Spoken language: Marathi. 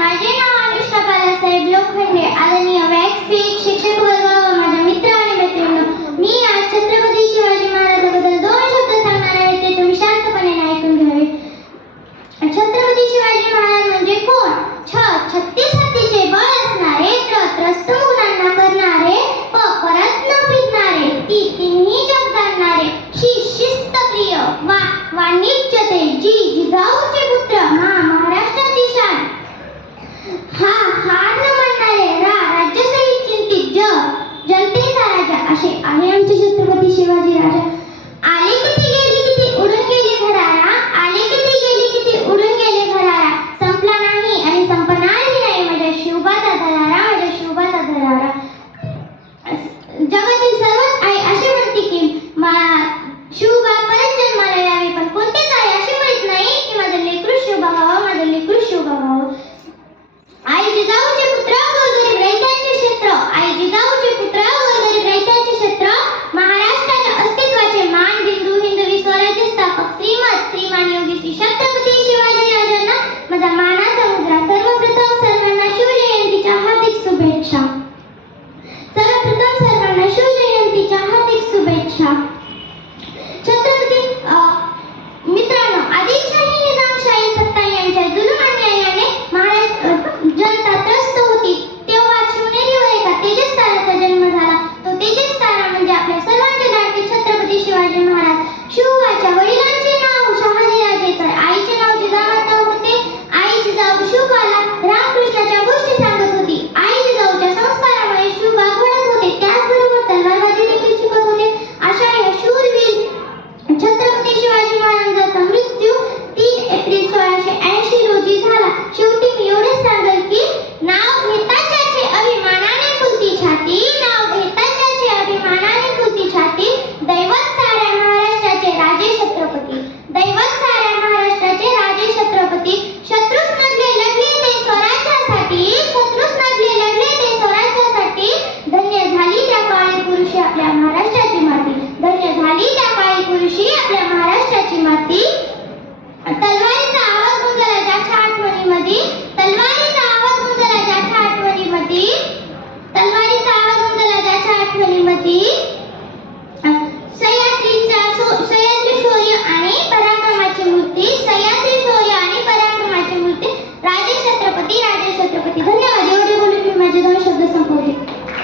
माझे नाव अनुष्का बालासाहेब लोखंडे आदरणीय व्यासपीठ शिक्षक वर्ग व माझे मित्र आणि मैत्रिणी मी आज छत्रपती शिवाजी महाराजांबद्दल दोन शब्द सांगणार आहे ते तुम्ही शांतपणे ऐकून घ्यावे छत्रपती शिवाजी महाराज म्हणजे कोण छ छत्तीस हत्तीचे बळ असणारे त्र त्रस्त मुलांना करणारे प परत न फिरणारे ती तिन्ही जग जाणणारे शि शिस्त प्रिय वा वाणिज्यते जी जिजाऊचे पुत्र मा हा हार न मानणारे रा राज्यसहित चिंतित जग जनतेचा राजा असे. आहे आमचे छत्रपती शिवाजी राजा आले Tchau. की